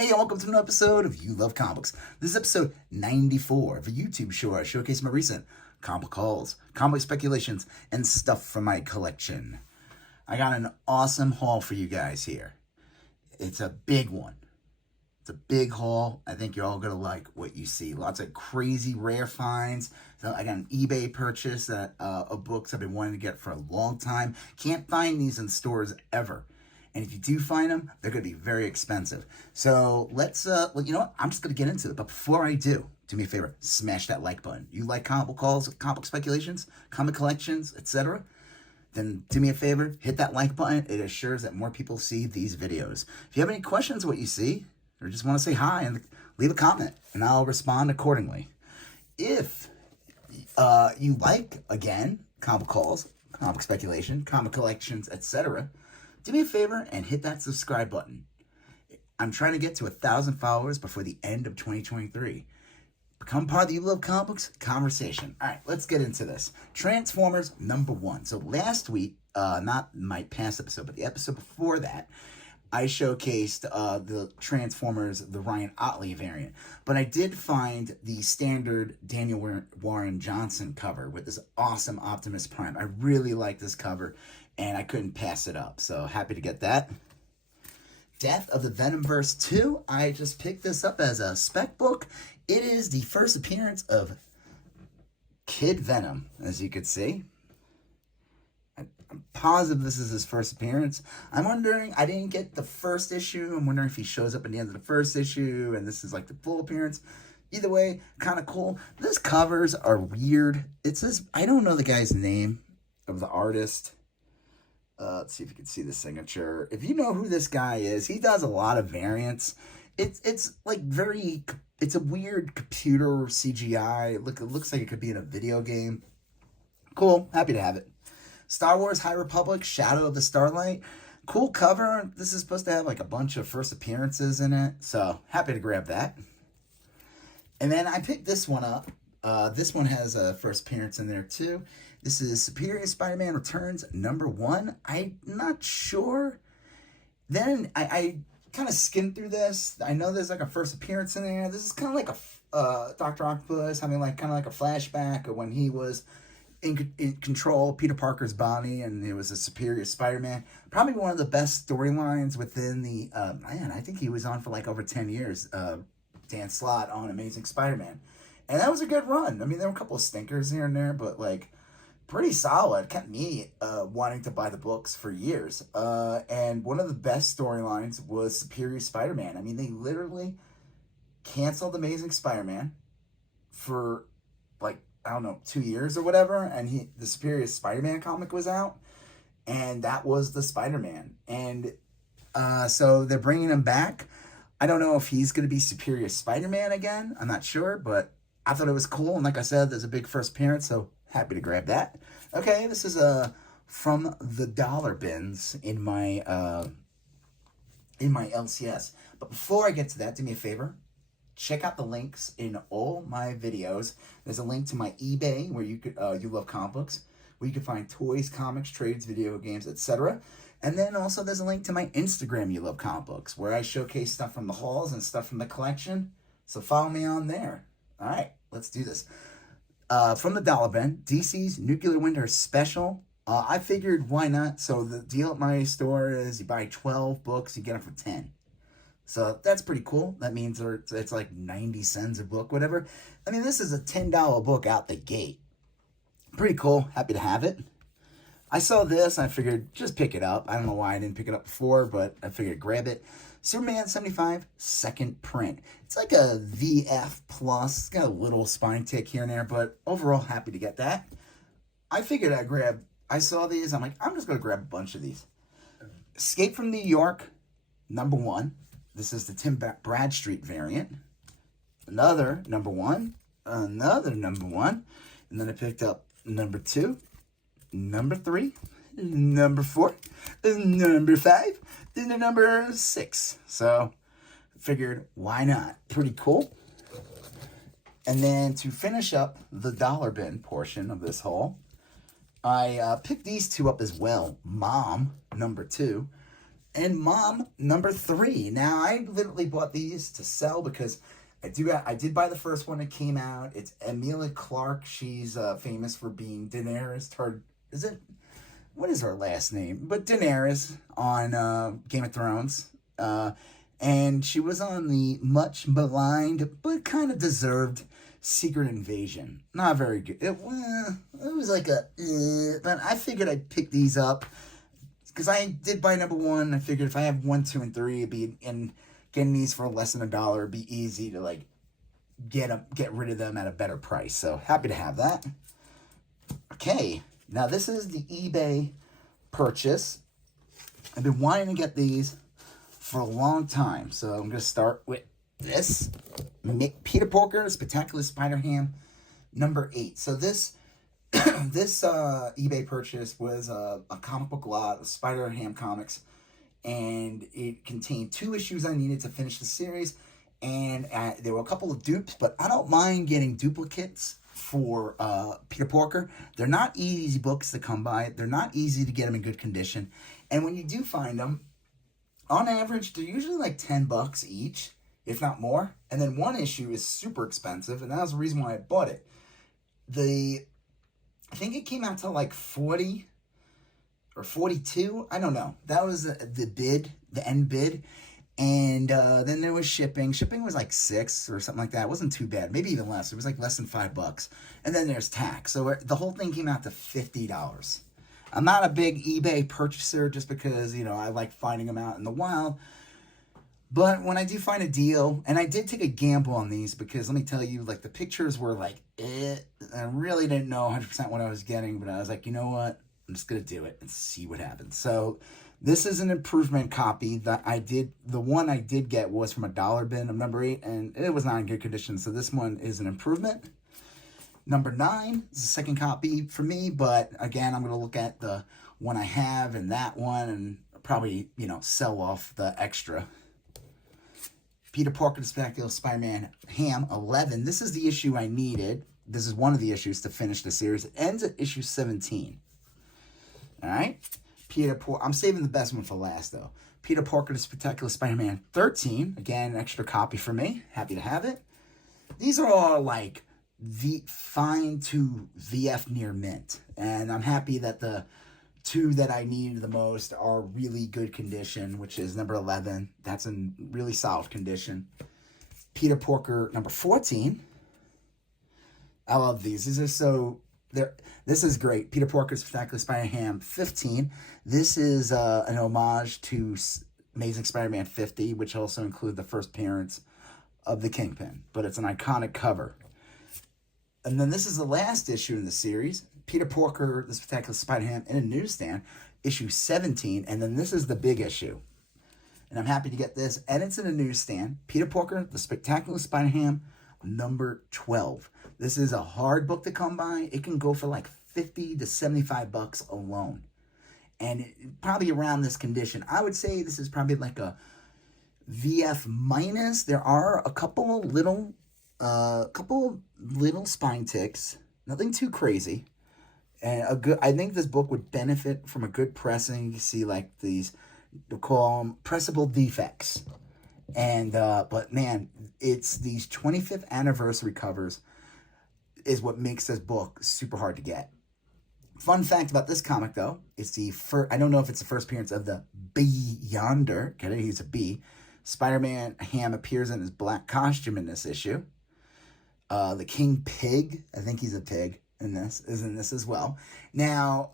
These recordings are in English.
Hey, and welcome to another episode of You Love Comics. This is episode 94 of a YouTube show where I showcase my recent comic hauls, comic speculations, and stuff from my collection. I got an awesome haul for you guys here. It's a big one. It's a big haul. I think you're all going to like what you see. Lots of crazy rare finds. So I got an eBay purchase of books I've been wanting to get for a long time. Can't find these in stores ever. And if you do find them, they're going to be very expensive. So let's, well, you know what? I'm just going to get into it. But before I do me a favor, smash that like button. You like comic calls, comic speculations, comic collections, etc.? Then do me a favor, hit that like button. It assures that more people see these videos. If you have any questions of what you see, or just want to say hi, and leave a comment, and I'll respond accordingly. If you like, again, comic calls, comic speculation, comic collections, etc., do me a favor and hit that subscribe button. I'm trying to get to 1,000 followers before the end of 2023. Become part of the You Love Comics conversation. All right, let's get into this. Transformers #1. So last week, not my past episode, but the episode before that, I showcased the Transformers, the Ryan Ottley variant. But I did find the standard Daniel Warren Johnson cover with this awesome Optimus Prime. I really like this cover, and I couldn't pass it up. So happy to get that. Death of the Venomverse 2. I just picked this up as a spec book. It is the first appearance of Kid Venom, as you could see. I'm positive this is his first appearance. I'm wondering, I didn't get the first issue. I'm wondering if he shows up at the end of the first issue and this is like the full appearance. Either way, kind of cool. These covers are weird. It says, I don't know the guy's name of the artist. Let's see if you can see the signature. If you know who this guy is, he does a lot of variants. It's like very, it's a weird computer CGI. It looks like it could be in a video game. Cool, happy to have it. Star Wars High Republic, Shadow of the Starlight. Cool cover. This is supposed to have like a bunch of first appearances in it. So, happy to grab that. And then I picked this one up. This one has a first appearance in there too. This is Superior Spider-Man Returns #1. I'm not sure. Then I kind of skimmed through this. I know there's like a first appearance in there. This is kind of like a Dr. Octopus having like kind of like a flashback of when he was in control of Peter Parker's body, and it was a Superior Spider-Man. Probably one of the best storylines within the, man, I think he was on for like over 10 years, Dan Slott on Amazing Spider-Man. And that was a good run. I mean, there were a couple of stinkers here and there, but like, pretty solid. Kept me wanting to buy the books for years. And one of the best storylines was Superior Spider-Man. I mean, they literally canceled Amazing Spider-Man for like, I don't know, 2 years or whatever, and the Superior Spider-Man comic was out, and that was the Spider-Man. And so they're bringing him back. I don't know if he's going to be Superior Spider-Man again. I'm not sure, but I thought it was cool, and like I said, there's a big first appearance, so happy to grab that. Okay, this is from the dollar bins in my LCS. But before I get to that, do me a favor. Check out the links in all my videos. There's a link to my eBay where you could You Love Comics, where you can find toys, comics, trades, video games, etc. And then also there's a link to my Instagram, You Love Comic Books, where I showcase stuff from the hauls and stuff from the collection. So follow me on there. All right, let's do this. From the dollar bin, DC's Nuclear Winter Special. I figured why not? So the deal at my store is you buy 12 books, you get them for 10. So that's pretty cool. That means it's like 90 cents a book, whatever. I mean, this is a $10 book out the gate. Pretty cool. Happy to have it. I saw this. I figured just pick it up. I don't know why I didn't pick it up before, but I figured grab it. Superman 75 second print. It's like a VF plus. It's got a little spine tick here and there, but overall happy to get that. I figured I saw these. I'm like, I'm just going to grab a bunch of these. Escape from New York #1. This is the Tim Bradstreet variant. Another #1. Another #1. And then I picked up #2, #3, #4, #5, then #6. So, figured, why not? Pretty cool. And then to finish up the dollar bin portion of this haul, I picked these two up as well. Mom, #2. And Mom number 3. Now I literally bought these to sell because I did buy the first one that came out. It's Emilia Clarke. She's famous for being Daenerys. Is it? What is her last name? But Daenerys on Game of Thrones. And she was on the much maligned but kind of deserved Secret Invasion. Not very good. It was like but I figured I'd pick these up because I did buy number 1. I figured if I have 1, 2, and 3, it'd be and getting these for less than $1, it'd be easy to like get rid of them at a better price. So happy to have that. Okay, now this is the eBay purchase. I've been wanting to get these for a long time, so I'm gonna start with this Peter Porker Spectacular Spider-Ham number 8. So this this eBay purchase was a comic book lot of Spider-Ham comics, and it contained 2 issues I needed to finish the series, and there were a couple of dupes, but I don't mind getting duplicates for Peter Porker. They're not easy books to come by. They're not easy to get them in good condition, and when you do find them, on average, they're usually like $10 each, if not more. And then one issue is super expensive, and that was the reason why I bought it. I think it came out to like 40 or 42. I don't know. That was the end bid. And then there was shipping. Shipping was like $6 or something like that. It wasn't too bad. Maybe even less. It was like less than $5. And then there's tax. So the whole thing came out to $50. I'm not a big eBay purchaser just because, I like finding them out in the wild. But when I do find a deal, and I did take a gamble on these because let me tell you, like the pictures were like, I really didn't know 100% what I was getting, but I was like, you know what? I'm just going to do it and see what happens. So this is an improvement copy that the one I did get was from a dollar bin of number 8, and it was not in good condition. So this one is an improvement. Number 9 is the second copy for me, but again, I'm going to look at the one I have and that one and probably, sell off the extra. Peter Parker, the Spectacular Spider-Man, Ham 11. This is the issue I needed. This is one of the issues to finish the series. It ends at issue 17. All right? I'm saving the best one for last, though. Peter Parker, the Spectacular Spider-Man 13. Again, an extra copy for me. Happy to have it. These are all like fine to VF near mint. And I'm happy that the 2 that I needed the most are really good condition, which is number 11. That's in really solid condition. Peter Porker, number 14. I love these. This is great. Peter Porker's Spectacular Spider-Ham 15. This is an homage to Amazing Spider-Man 50, which also include the first appearance of the Kingpin. But it's an iconic cover. And then this is the last issue in the series. Peter Porker, the Spectacular Spider-Ham in a newsstand, issue 17. And then this is the big issue. And I'm happy to get this. And it's in a newsstand. Peter Porker, the Spectacular Spider-Ham, number 12. This is a hard book to come by. It can go for like $50 to $75 alone. And probably around this condition. I would say this is probably like a VF minus. There are a couple little spine ticks. Nothing too crazy. And I think this book would benefit from a good pressing. You see like these, they call them pressable defects. And, but man, it's these 25th anniversary covers is what makes this book super hard to get. Fun fact about this comic, though, it's I don't know if it's the first appearance of the Beyonder. Okay, he's a bee. Spider-Man Ham appears in his black costume in this issue. The King Pig, I think he's a pig is in this as well. Now,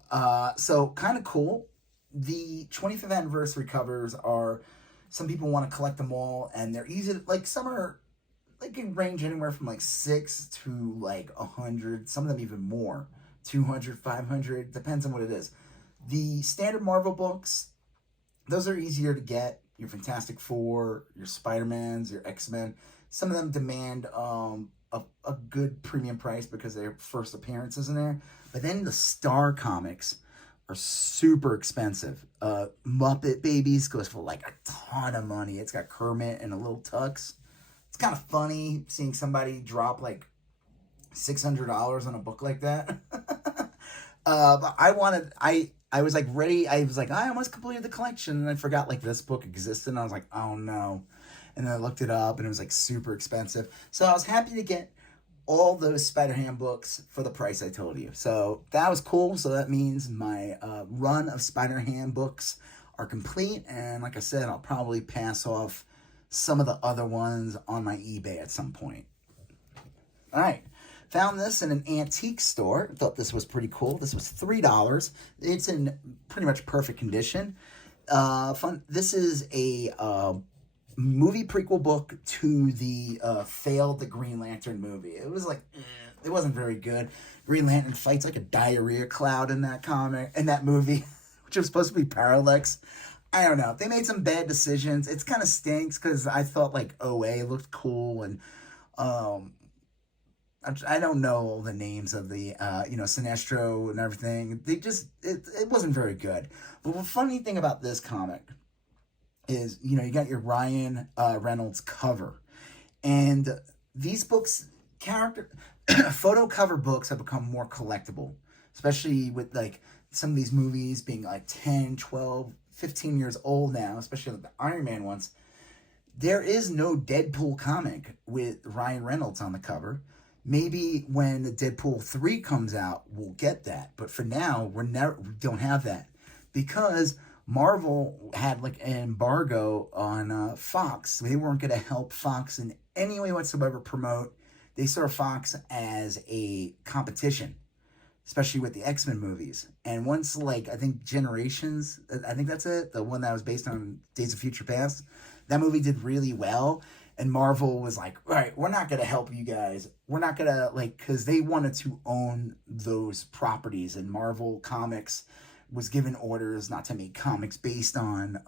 so kind of cool. The 25th anniversary covers are, some people want to collect them all, and they're easy to, like, some are, they can range anywhere from like 6 to like 100, some of them even more, 200, 500, depends on what it is. The standard Marvel books, those are easier to get. Your Fantastic Four, your Spider-Mans, your X-Men, some of them demand a good premium price because their first appearances in there. But then the Star comics are super expensive. Muppet Babies goes for like a ton of money. It's got Kermit and a little tux. It's kind of funny seeing somebody drop like $600 on a book like that. But I I was like ready. I was like, I almost completed the collection, and I forgot like this book existed. And I was like, oh no. And then I looked it up, and it was like super expensive. So I was happy to get all those Spider-Ham books for the price I told you. So that was cool. So that means my run of Spider-Ham books are complete. And like I said, I'll probably pass off some of the other ones on my eBay at some point. All right. Found this in an antique store. Thought this was pretty cool. This was $3. It's in pretty much perfect condition. Fun. This is a movie prequel book to the failed The Green Lantern movie. It was like, it wasn't very good. Green Lantern fights like a diarrhea cloud in that movie, which was supposed to be Parallax. I don't know. They made some bad decisions. It's kind of stinks because I thought like OA looked cool, and I don't know all the names of the Sinestro and everything. It wasn't very good. But the funny thing about this comic is, you got your Ryan Reynolds cover, and these books, photo cover books have become more collectible, especially with like some of these movies being like 10, 12, 15 years old now, especially like the Iron Man ones. There is no Deadpool comic with Ryan Reynolds on the cover. Maybe when the Deadpool 3 comes out, we'll get that. But for now, we don't have that, because Marvel had like an embargo on Fox. They weren't going to help Fox in any way whatsoever promote. They saw Fox as a competition, especially with the X-Men movies. And once, like, I think Generations, I think that's it, the one that was based on Days of Future Past, that movie did really well. And Marvel was like, all right, we're not going to help you guys. We're not going to, like, because they wanted to own those properties. And Marvel Comics was given orders not to make comics based on,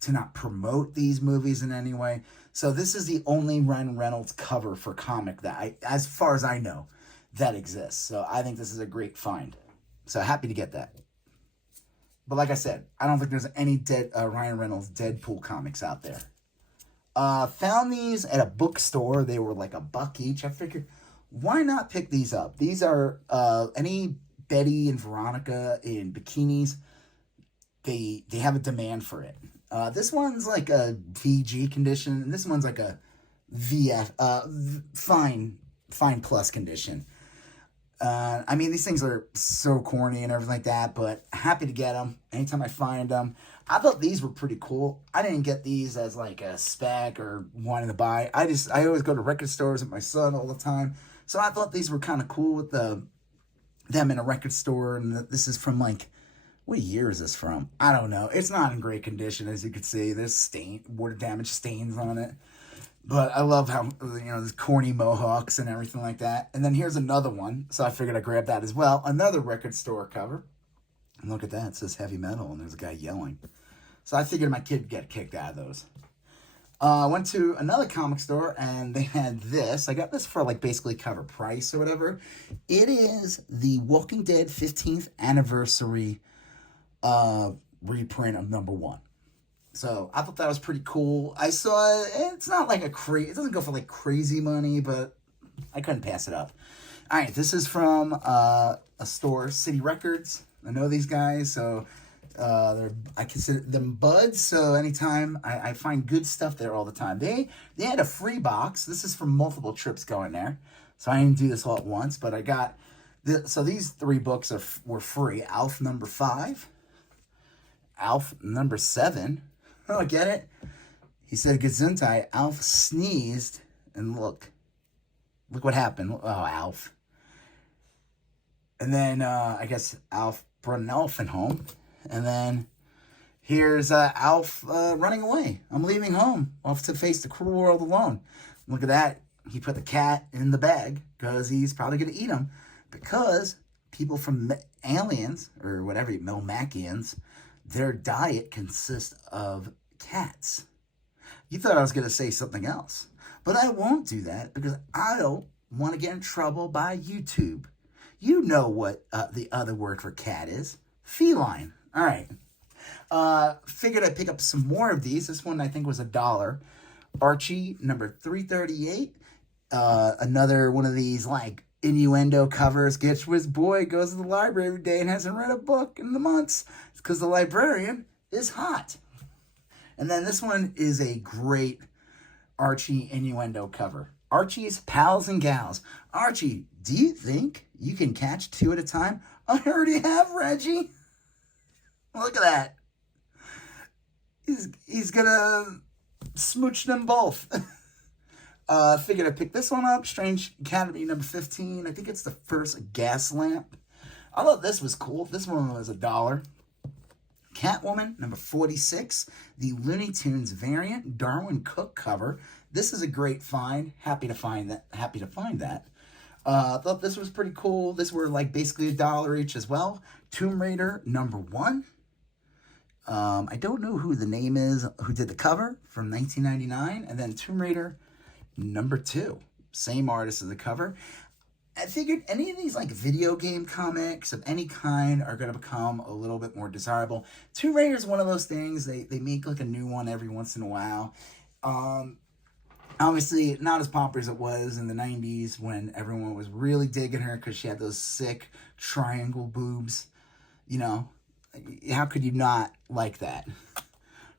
to not promote these movies in any way. So this is the only Ryan Reynolds cover for comic that, as far as I know, that exists. So I think this is a great find. So happy to get that. But like I said, I don't think there's any Ryan Reynolds Deadpool comics out there. Found these at a bookstore. They were like $1 each. I figured, why not pick these up? These are any Betty and Veronica in bikinis. They have a demand for it. This one's like a VG condition, and this one's like a VF fine plus condition. I mean, these things are so corny and everything like that, but happy to get them anytime I find them. I thought these were pretty cool. I didn't get these as like a spec or wanting to buy. I always go to record stores with my son all the time. So I thought these were kind of cool with them in a record store. And this is from like, what year is this from? I don't know. It's not in great condition, as you can see. There's water damage stains on it. But I love how, there's corny mohawks and everything like that. And then here's another one. So I figured I'd grab that as well. Another record store cover. And look at that. It says heavy metal, and there's a guy yelling. So I figured my kid would get kicked out of those. I went to another comic store, and they had this. I got this for, like, basically cover price or whatever. It is the Walking Dead 15th anniversary reprint of #1. So I thought that was pretty cool. I saw it. It's not like it doesn't go for, like, crazy money, but I couldn't pass it up. All right, this is from a store, City Records. I know these guys, so I consider them buds. So anytime I find good stuff there all the time. They had a free box. This is from multiple trips going there, so I didn't do this all at once. But I got so these 3 books were free. Alf #5, Alf #7. Oh, get it? He said Gesundheit. Alf sneezed, and look what happened. Oh, Alf. And then I guess Alf brought an elephant home. And then here's Alf running away. I'm leaving home, off to face the cruel world alone. Look at that. He put the cat in the bag because he's probably going to eat him. Because people from aliens, or whatever, Melmacians, their diet consists of cats. You thought I was going to say something else. But I won't do that because I don't want to get in trouble by YouTube. You know what the other word for cat is. Feline. All right. Figured I'd pick up some more of these. This one I think was $1. Archie #338. Another one of these, like, innuendo covers. Guess which boy goes to the library every day and hasn't read a book in the months? It's because the librarian is hot. And then this one is a great Archie innuendo cover. Archie's Pals and Gals. Archie, do you think you can catch two at a time? I already have, Reggie. Look at that. He's gonna smooch them both. Figured I'd pick this one up. Strange Academy number 15. I think it's the first gas lamp. I thought this was cool. This one was $1. Catwoman number 46. The Looney Tunes variant Darwin Cook cover. This is a great find. Happy to find that. Thought this was pretty cool. This were like basically $1 each as well. Tomb Raider number 1. I don't know who the name is who did the cover from 1999. And then Tomb Raider number 2. Same artist as the cover. I figured any of these like video game comics of any kind are going to become a little bit more desirable. Tomb Raider is one of those things. They make like a new one every once in a while. Obviously, not as popular as it was in the 90s when everyone was really digging her because she had those sick triangle boobs. You know, how could you not like that?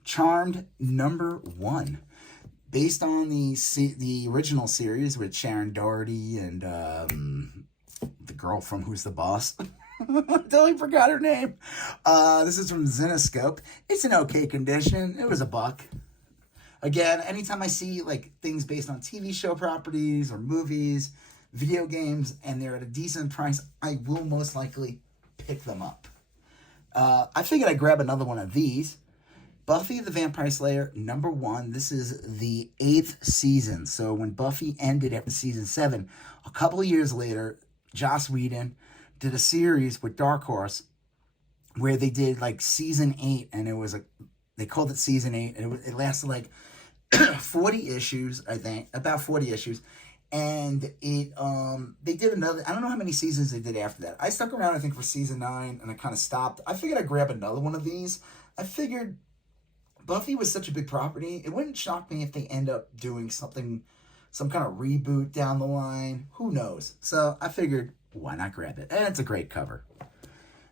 Charmed number 1. Based on the original series with Sharon Doherty and the girl from Who's the Boss. I totally forgot her name. This is from Zenescope. It's in okay condition. It was $1. Again, anytime I see like things based on TV show properties or movies, video games, and they're at a decent price, I will most likely pick them up. I figured I'd grab another one of these. Buffy the Vampire Slayer, number 1. This is the 8th season. So when Buffy ended after season 7, a couple of years later, Joss Whedon did a series with Dark Horse where they did like season 8, and it was they called it season 8, and it lasted like 40 issues, I think, about 40 issues. And they did another, I don't know how many seasons they did after that. I stuck around, I think, for season 9, and I kind of stopped. I figured I'd grab another one of these. I figured Buffy was such a big property, it wouldn't shock me if they end up doing something, some kind of reboot down the line. Who knows? So I figured, why not grab it? And it's a great cover.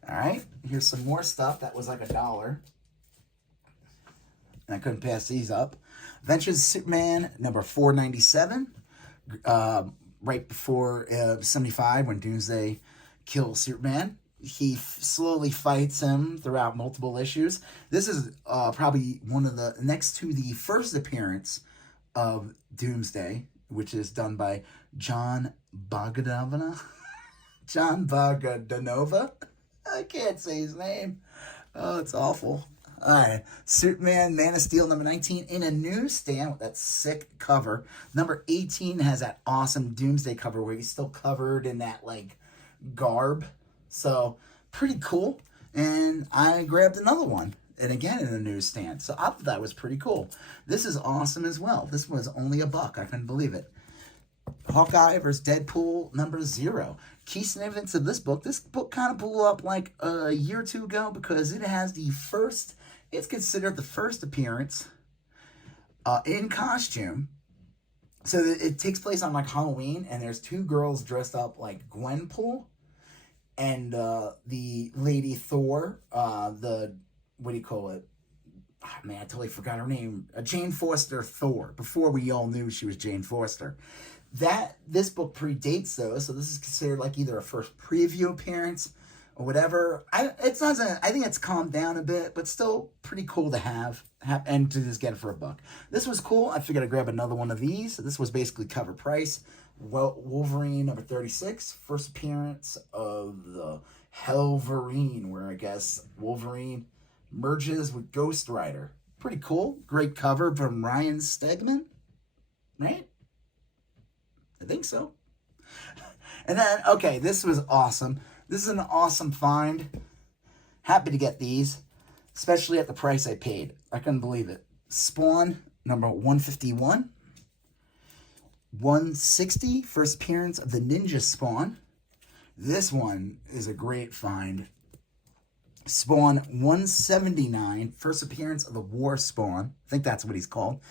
All right, here's some more stuff that was like $1. And I couldn't pass these up. Adventures of Superman, number 497. Right before 75, when Doomsday kills Superman. He slowly fights him throughout multiple issues. This is probably one of the, next to the first appearance of Doomsday, which is done by John Bogdanova. John Bogdanova. I can't say his name. Oh, it's awful. All right. Superman, Man of Steel, number 19, in a newsstand with that sick cover. Number 18 has that awesome Doomsday cover where he's still covered in that, like, garb. So, pretty cool. And I grabbed another one. And again, in a newsstand. So, I thought that was pretty cool. This is awesome as well. This was only $1. I couldn't believe it. Hawkeye vs. Deadpool, number 0. Key significance of this book. This book kind of blew up like a year or 2 ago because it has the first, it's considered the first appearance in costume. So it takes place on like Halloween, and there's 2 girls dressed up like Gwenpool and the Lady Thor, what do you call it? Oh, man, I totally forgot her name. Jane Foster Thor, before we all knew she was Jane Foster. This book predates those, so this is considered like either a first preview appearance or whatever. I think it's calmed down a bit, but still pretty cool to have and to just get it for $1. This was cool. I figured I'd grab another one of these. This was basically cover price. Wolverine number 36, first appearance of the Hellverine, where I guess Wolverine merges with Ghost Rider. Pretty cool. Great cover from Ryan Stegman, right? I think so. And then, okay, this was awesome. This is an awesome find. Happy to get these, especially at the price I paid. I couldn't believe it. Spawn, number 151. 160, first appearance of the Ninja Spawn. This one is a great find. Spawn 179, first appearance of the War Spawn. I think that's what he's called.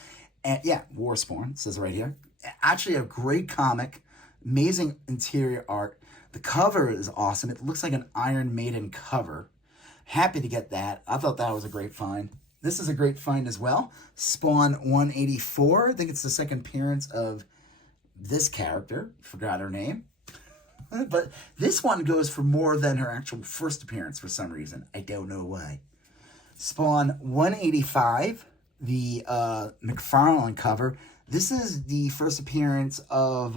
And yeah, War Spawn, it says right here. Actually a great comic. Amazing interior art. The cover is awesome. It looks like an Iron Maiden cover. Happy to get that. I thought that was a great find. This is a great find as well. Spawn 184. I think it's the second appearance of this character. Forgot her name. But this one goes for more than her actual first appearance for some reason. I don't know why. Spawn 185, the McFarlane cover. This is the first appearance of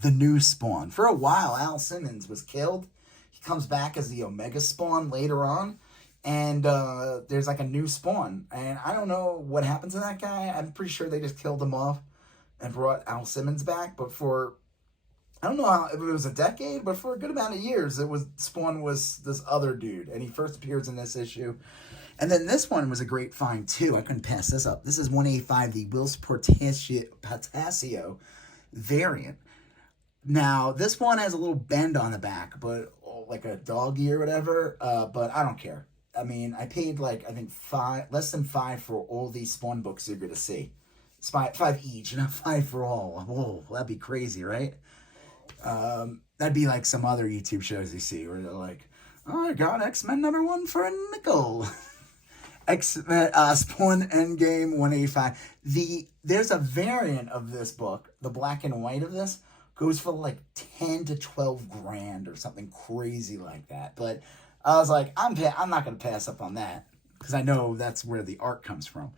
the new Spawn. For a while, Al Simmons was killed. He comes back as the Omega Spawn later on. And there's like a new Spawn. And I don't know what happened to that guy. I'm pretty sure they just killed him off and brought Al Simmons back. But for, I don't know how, if it was a decade, but for a good amount of years, Spawn was this other dude. And he first appears in this issue. And then this one was a great find, too. I couldn't pass this up. This is 185, the Whilce Portacio variant. Now, this one has a little bend on the back, but like a dog ear or whatever, but I don't care. I mean, I paid like, I think less than $5 for all these Spawn books you're going to see. It's $5 each, not $5 for all. Whoa, that'd be crazy, right? That'd be like some other YouTube shows you see where they're like, oh, I got X-Men #1 for a nickel. X-Men, Spawn Endgame 185. There's a variant of this book, the black and white of this, goes for like 10 to 12 grand or something crazy like that. But I was like, I'm not going to pass up on that because I know that's where the art comes from.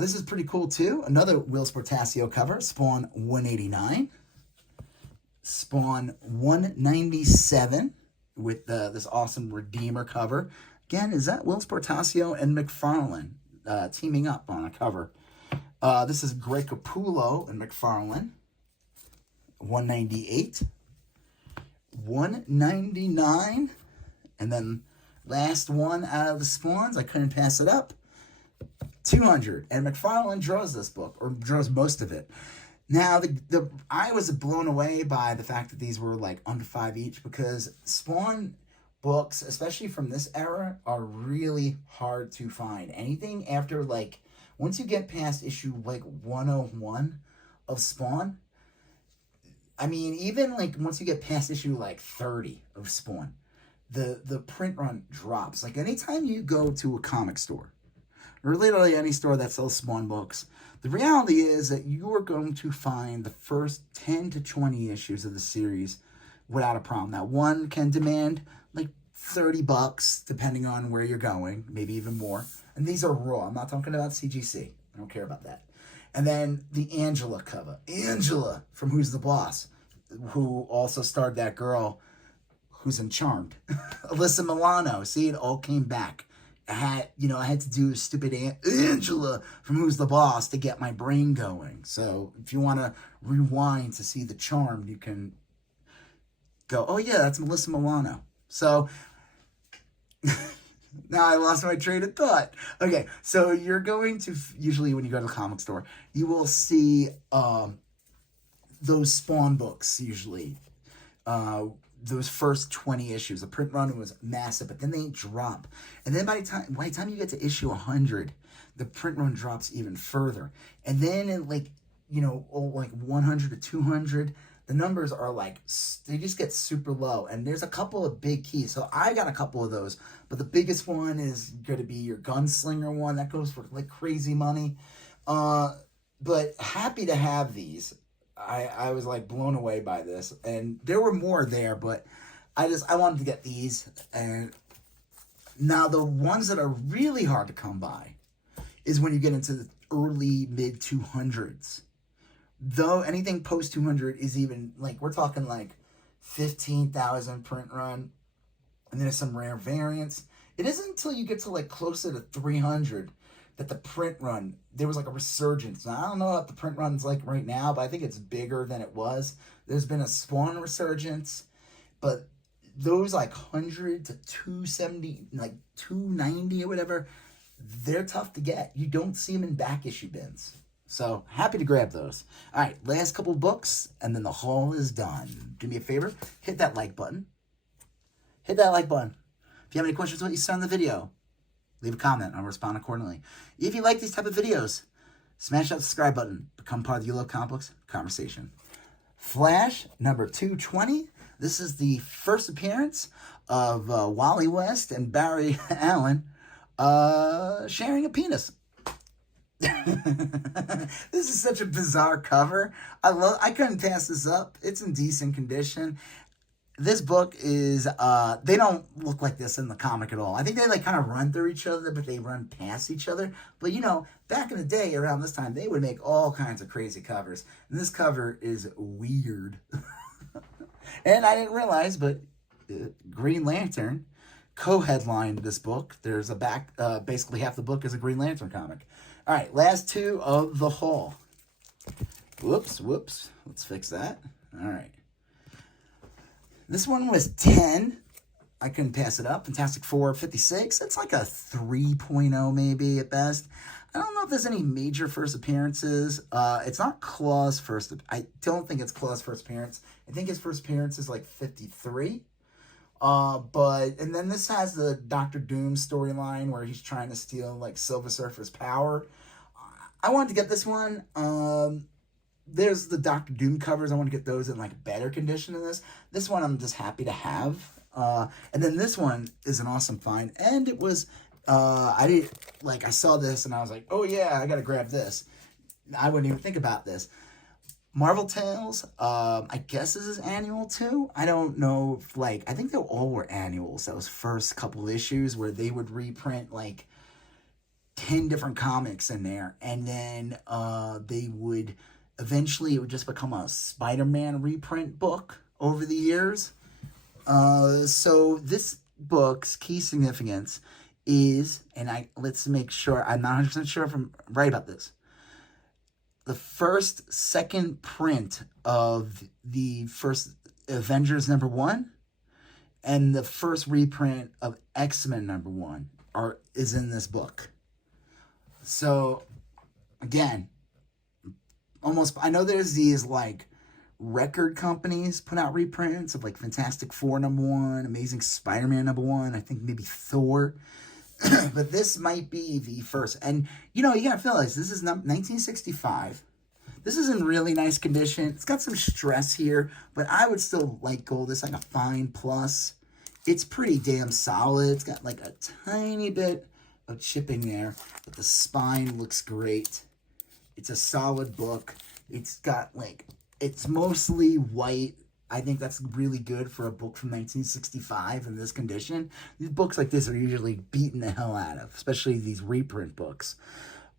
This is pretty cool too. Another Whilce Portacio cover, Spawn 189. Spawn 197 with this awesome Redeemer cover. Again, is that Whilce Portacio and McFarlane teaming up on a cover? This is Greg Capullo and McFarlane. 198. 199. And then last one out of the Spawns, I couldn't pass it up. 200. And McFarlane draws this book, or draws most of it. Now, I was blown away by the fact that these were like under $5 each, because Spawn books, especially from this era, are really hard to find. Anything after like, once you get past issue like 101 of Spawn, I mean, even like once you get past issue like 30 of Spawn, the print run drops. Like anytime you go to a comic store, or literally any store that sells Spawn books, the reality is that you are going to find the first 10 to 20 issues of the series without a problem. Now, one can demand like $30 depending on where you're going, maybe even more. And these are raw. I'm not talking about CGC. I don't care about that. And then the Angela cover. Angela from Who's the Boss, who also starred that girl who's in Charmed. Alyssa Milano. See, it all came back. I had to do stupid Angela from Who's the Boss to get my brain going. So if you want to rewind to see the Charmed, you can go, oh yeah, that's Alyssa Milano. So now I lost my train of thought. Okay, so you're going to, usually when you go to the comic store, you will see those Spawn books, usually. Those first 20 issues. The print run was massive, but then they drop. And then by the time you get to issue 100, the print run drops even further. And then in like 100 to 200, the numbers are like, they just get super low. And there's a couple of big keys. So I got a couple of those, but the biggest one is going to be your Gunslinger one. That goes for like crazy money. But happy to have these. I was like blown away by this, and there were more there, but I wanted to get these. And now the ones that are really hard to come by is when you get into the early mid 200s. Though anything post 200 is even like, we're talking like 15,000 print run, and there's some rare variants. It isn't until you get to like closer to 300 that the print run, there was like a resurgence. Now, I don't know what the print run's like right now, but I think it's bigger than it was. There's been a Spawn resurgence, but those like 100 to 270, like 290 or whatever, they're tough to get. You don't see them in back issue bins. So happy to grab those. All right, last couple books, and then the haul is done. Do me a favor, hit that like button. Hit that like button. If you have any questions about what you saw in the video, leave a comment. I'll respond accordingly. If you like these type of videos, smash that subscribe button. Become part of the You Love Comic Books conversation. Flash, number 220. This is the first appearance of Wally West and Barry Allen sharing a penis. This is such a bizarre cover. I couldn't pass this up. It's in decent condition. This book is they don't look like this in the comic at all. I think they like kind of run through each other, but they run past each other. But you know, back in the day around this time, they would make all kinds of crazy covers. And this cover is weird. And I didn't realize, but Green Lantern co-headlined this book. There's a back, basically half the book is a Green Lantern comic. All right, last two of the haul. Whoops. Let's fix that. All right. This one was 10. I couldn't pass it up. Fantastic Four 56. That's like a 3.0 maybe at best. I don't know if there's any major first appearances. It's not Claw's first. I don't think it's Claw's first appearance. I think his first appearance is like 53. And then this has the Doctor Doom storyline where he's trying to steal like Silver Surfer's power. I wanted to get this one. There's the Doctor Doom covers. I want to get those in like better condition than this. This one I'm just happy to have. And then this one is an awesome find. And it was, I saw this and I was like, oh yeah, I got to grab this. I wouldn't even think about this. Marvel Tales, I guess this is annual too. I don't know if, I think they all were annuals. Those first couple issues where they would reprint like 10 different comics in there. And then they would, eventually it would just become a Spider-Man reprint book over the years. So this book's key significance is, and let's make sure, I'm not 100% sure if I'm right about this. The second print of the first Avengers #1 and the first reprint of X-Men #1 is in this book. So, again, I know there's these like record companies put out reprints of like Fantastic Four #1, Amazing Spider-Man #1, I think maybe Thor. But this might be the first. And, you gotta realize this is 1965. This is in really nice condition. It's got some stress here, but I would still go this like a fine plus. It's pretty damn solid. It's got like a tiny bit of chipping there, but the spine looks great. It's a solid book. It's got it's mostly white. I think that's really good for a book from 1965 in this condition. These books like this are usually beaten the hell out of, especially these reprint books.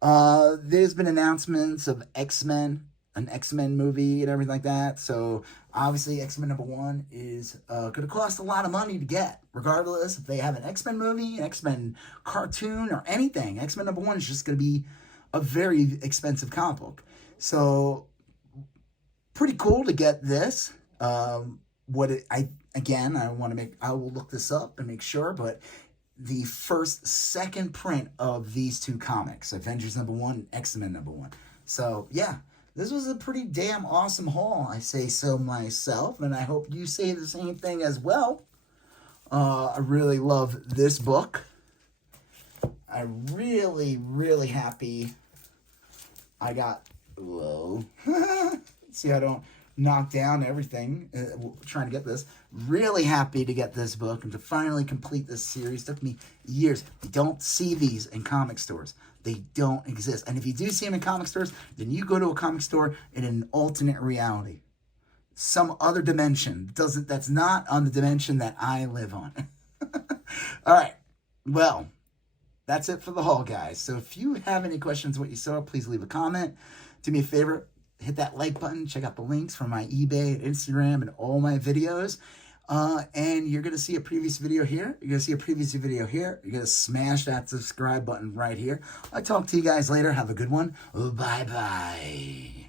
There's been announcements of X-Men, an X-Men movie and everything like that. So obviously X-Men #1 is going to cost a lot of money to get, regardless if they have an X-Men movie, an X-Men cartoon, or anything. X-Men #1 is just going to be a very expensive comic book. So pretty cool to get this. I will look this up and make sure, but the second print of these two comics, Avengers #1, X-Men #1. So yeah, this was a pretty damn awesome haul. I say so myself, and I hope you say the same thing as well. I really love this book. I'm really, really happy I got, see, I don't knock down everything trying to get this. Really happy to get this book and to finally complete this series. It took me years. You don't see these in comic stores. They don't exist. And if you do see them in comic stores, then you go to a comic store in an alternate reality. Some other dimension. That's not on the dimension that I live on. All right. Well, that's it for the haul, guys. So if you have any questions what you saw, please leave a comment. Do me a favor. Hit that like button. Check out the links for my eBay, Instagram, and all my videos. And you're going to see a previous video here. You're going to see a previous video here. You're going to smash that subscribe button right here. I'll talk to you guys later. Have a good one. Bye-bye.